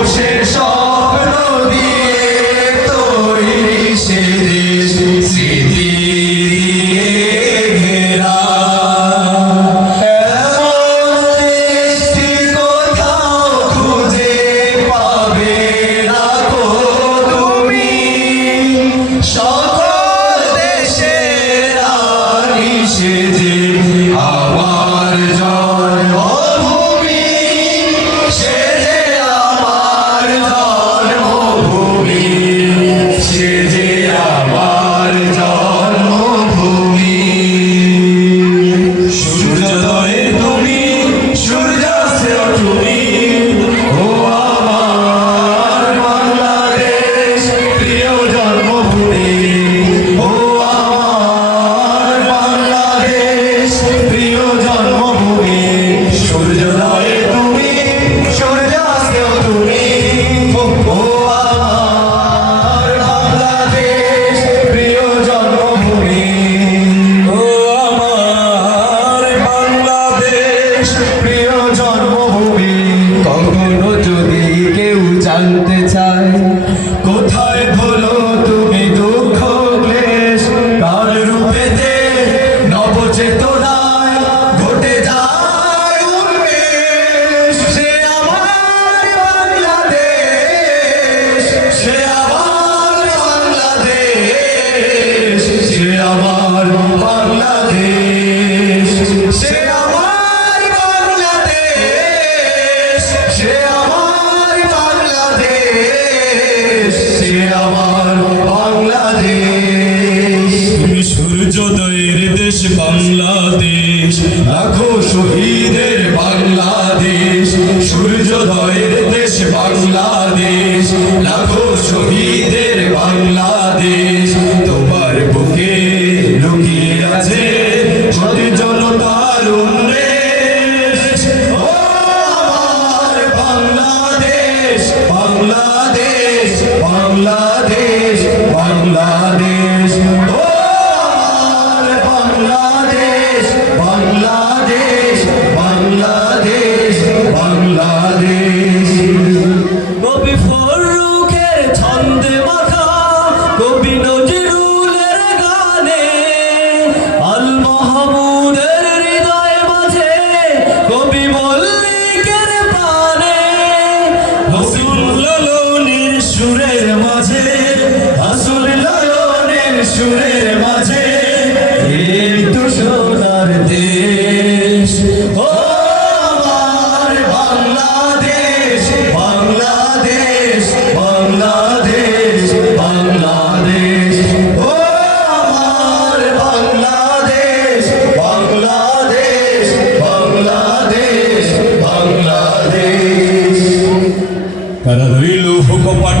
ঘোষের স্বপ্ন দিয়ে তৈরি সে দেশ স্মৃতি দিয়ে ঘেরা। এমন দেশটি কোথাও খুঁজে পাবে না কো তুমি, সকল দেশের রানী সে যে আমার জন্মভূমি, সে যে আমার জন্মভূমি, সে যে আমার জন্মভূমি। সূর্যোদয়ে তুমি, সূর্যাস্তেও তুমি, ও আমার বাংলাদেশ প্রিয় জন্মভূমি, ও আমার বাংলাদেশ প্রিয় জন্মভূমি। সূর্যোদয়ে তুমি, সূর্যাস্তেও তুমি, ও আমার বাংলাদেশ প্রিয় জন্মভূমি, ও আমার বাংলাদেশ প্রিয় জন্মভূমি। কখনো যদি কেউ জানতে চায় কোথায় হলো তুমি দুঃখ ক্লেশ, কার রূপেতে নবচেতনায় ঘটে যায় উন্মেষ। সে আমার বাংলাদেশ, সে আমার বাংলাদেশ, সে আমার বাংলাদেশ, সে আমার বাংলাদেশ, সে আমার বাংলাদেশ, সে আমার বাংলাদেশ। তুমি সূর্যোদয়ের দেশ বাংলাদেশ, লাখো শহীদের বাংলাদেশ। সূর্যোদয়ের দেশ বাংলাদেশ, লাখো শহীদের বাংলাদেশ। তোমার বুকে লুকিয়ে আছে সতী জনতার উন্মেষ। ও আমার বাংলাদেশ, বাংলাদেশ, বাংলাদেশ, বাংলাদেশ, ও আমার বাংলাদেশ, বাংলাদেশ, বাংলাদেশ, বাংলাদেশ। কবি ফরুকের ছন্দে মাখা, কবি নজরুলের গানে, আল মাহমুদের হৃদয় মাঝে, কবি মল্লিকের প্রাণে, হাসুল লালনের সুরের মাঝে, হাসুল লালনের সুরের মাঝে, এই তো সোনার দেশ। ও আমার বাংলাদেশ, বাংলাদেশ, বাংলাদেশ, বাংলাদেশ, ও আমার বাংলাদেশ, বাংলাদেশ, বাংলাদেশ, বাংলাদেশ। কারা রইল কপাট